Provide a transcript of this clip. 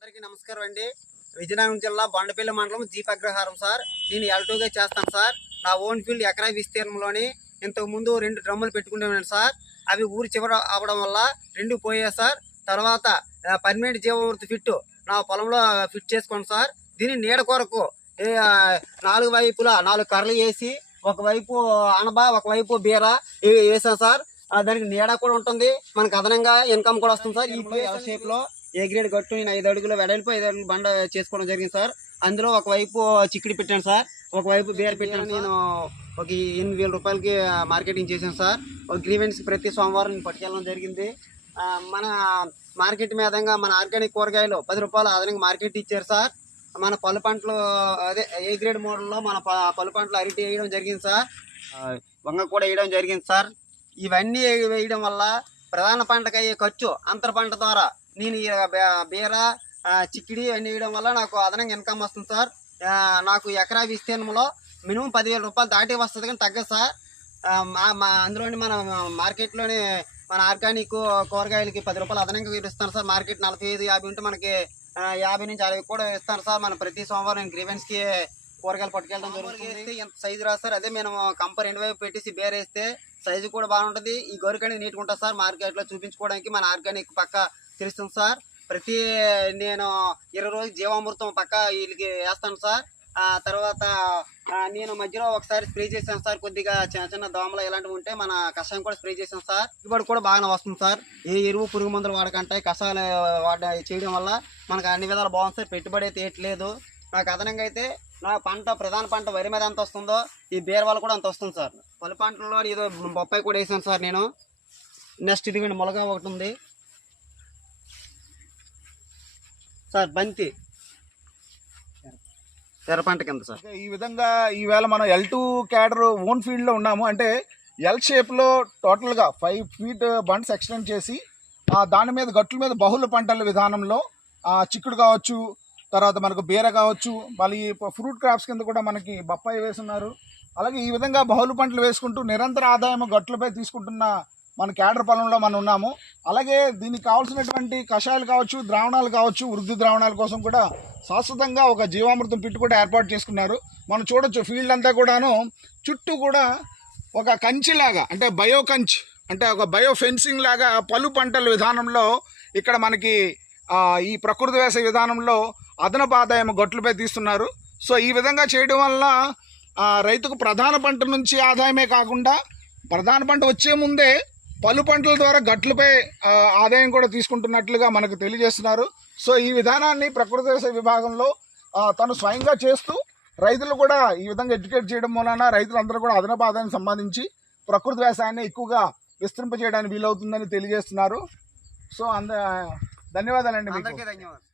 అందరికీ నమస్కారం అండి. విజయనగరం జిల్లా బండపల్లి మండలం జీప్ అగ్రహారం సార్. నేను ఎల్టూగా చేస్తాను సార్. నా ఓన్ ఫీల్డ్ ఎకరా విస్తీర్ణంలోని ఇంతకు ముందు రెండు డ్రమ్ములు పెట్టుకునేవాడిని సార్. అవి ఊరి చివర అవడం వల్ల రెండు పోయాయి సార్. తర్వాత పర్మనెంట్ జీవమూర్తి ఫిట్ నా పొలంలో ఫిట్ చేసుకోండి సార్. దీని నీడ కొరకు నాలుగు వైపులా నాలుగు కర్రలు వేసి ఒకవైపు అనబ ఒకవైపు బీర వేసాను సార్. దానికి నీడ కూడా ఉంటుంది. మనకు అదనంగా ఇన్కమ్ కూడా వస్తుంది సార్. ఈ ఎల్ షేప్లో ఏ గ్రేడ్ గట్టు నేను ఐదు అడుగుల వెడల్పు ఐదు అడుగులు బండ చేసుకోవడం జరిగింది సార్. అందులో ఒకవైపు చిక్కుడు పెట్టాను సార్. ఒకవైపు బీర పెట్టాను. నేను ఒక ఎనిమిది వేల రూపాయలకి మార్కెటింగ్ చేశాను సార్. ఒక గ్రీవెన్స్ ప్రతి సోమవారం నేను పట్టుకెళ్ళడం జరిగింది. మన మార్కెట్ మీదంగా మన ఆర్గానిక్ కూరగాయలు పది రూపాయలు అదనంగా మార్కెట్ ఇచ్చారు సార్. మన పళ్ళు పంటలు అదే ఏ గ్రేడ్ మోడల్లో మన ప- పళ్ళు పంటలు అరటి వేయడం జరిగింది సార్. వంగ కూడా వేయడం జరిగింది సార్. ఇవన్నీ వేయడం వల్ల ప్రధాన పంటకు అయ్యే ఖర్చు అంతర పంట ద్వారా నేను ఈ బీర చిక్కిడి అన్ని వేయడం వల్ల నాకు అదనంగా ఇన్కమ్ వస్తుంది సార్. నాకు ఎకరా విస్తీర్ణంలో మినిమం పదివేల రూపాయలు దాటి వస్తుంది కానీ తగ్గదు సార్. మా మా అందులోని మన మార్కెట్లోని మన ఆర్గానిక్ కూరగాయలకి పది రూపాయలు అదనంగా ఇస్తాను సార్. మార్కెట్ నలభై ఐదు యాభై ఉంటే మనకి యాభై నుంచి అరవై కూడా ఇస్తాను సార్. మనం ప్రతి సోమవారం నేను గ్రీవెన్స్కి కూరగాయలు పట్టుకెళ్ళడం జరుగుతుంది. ఎంత సైజు రాదు సార్? అదే మేము కంపర్ రెండు వైపు పెట్టేసి బేరేస్తే సైజు కూడా బాగుంటుంది. ఈ గోరికని నీట్గా ఉంటుంది సార్. మార్కెట్లో చూపించుకోవడానికి మన ఆర్గానిక్ పక్క తెలుస్తుంది సార్. ప్రతి నేను ఇరవై రోజులు జీవామృతం పక్క వీళ్ళకి వేస్తాను సార్. ఆ తర్వాత నేను మధ్యలో ఒకసారి స్ప్రే చేశాను సార్. కొద్దిగా చిన్న చిన్న దోమలు ఇలాంటివి ఉంటే మన కషాయం కూడా స్ప్రే చేశాను సార్. దిగుబడి కూడా బాగానే వస్తుంది సార్. ఏ ఎరువు పురుగు మందులు వాడకంటే కషాయాలు వాడ చేయడం వల్ల మనకు అన్ని విధాలు బాగుంది సార్. పెట్టుబడి అయితే ఏట్లేదు. నాకు అదనంగా అయితే నా పంట ప్రధాన పంట వరి మీద ఎంత వస్తుందో ఈ బీరవాళ్ళు కూడా అంత వస్తుంది సార్. పలు పంటల్లో ఏదో బొప్పాయి కూడా వేసాను సార్ నేను. నెక్స్ట్ ఇదిగోండి మొలగా ఒకటి ఉంది. సార్ బంతి. ఎర్ర పంట కింద సార్. ఈ విధంగా ఈవేళ మనం ఎల్ టూ క్యాడర్ ఓన్ ఫీల్డ్లో ఉన్నాము. అంటే ఎల్ షేప్లో టోటల్గా ఫైవ్ ఫీట్ బండ్స్ ఎక్స్టెండ్ చేసి ఆ, దాని మీద గట్ల మీద బహుళ పంటల విధానంలో ఆ, చిక్కుడు కావచ్చు తర్వాత మనకు బీర కావచ్చు మళ్ళీ ఫ్రూట్ క్రాప్స్ కింద కూడా మనకి బొప్పాయి వేస్తున్నారు అలాగే ఈ విధంగా బహుళ పంటలు వేసుకుంటూ నిరంతర ఆదాయం గట్లపై తీసుకుంటున్న మన క్యాడర్ పొలంలో మనం ఉన్నాము. అలాగే దీనికి కావాల్సినటువంటి కషాయాలు కావచ్చు ద్రావణాలు కావచ్చు వృద్ధి ద్రావణాల కోసం కూడా శాశ్వతంగా ఒక జీవామృతం పిట్టు కూడా ఏర్పాటు చేసుకున్నారు. మనం చూడొచ్చు ఫీల్డ్ అంతా కూడాను చుట్టూ కూడా ఒక కంచిలాగా అంటే బయో కంచ్ అంటే ఒక బయో ఫెన్సింగ్ లాగా పలు పంటల విధానంలో ఇక్కడ మనకి ఈ ప్రకృతి వ్యవసాయ విధానంలో అదనపు ఆదాయం గొట్లపై తీస్తున్నారు. సో ఈ విధంగా చేయడం వల్ల రైతుకు ప్రధాన పంట నుంచి ఆదాయమే కాకుండా ప్రధాన పంట వచ్చే ముందే పలు పంటల ద్వారా గట్లపై ఆదాయం కూడా తీసుకుంటున్నట్లుగా మనకు తెలియజేస్తున్నారు. సో ఈ విధానాన్ని ప్రకృతి వ్యవసాయ విభాగంలో తను స్వయంగా చేస్తూ రైతులు కూడా ఈ విధంగా ఎడ్యుకేట్ చేయడం మూలన రైతులందరూ కూడా అదనపు ఆదాయం సంబంధించి ప్రకృతి వ్యవసాయాన్ని ఎక్కువగా విస్తరింపజేయడానికి వీలవుతుందని తెలియజేస్తున్నారు. సో అంద ధన్యవాదాలండి మీకు. అందరికీ ధన్యవాదాలు.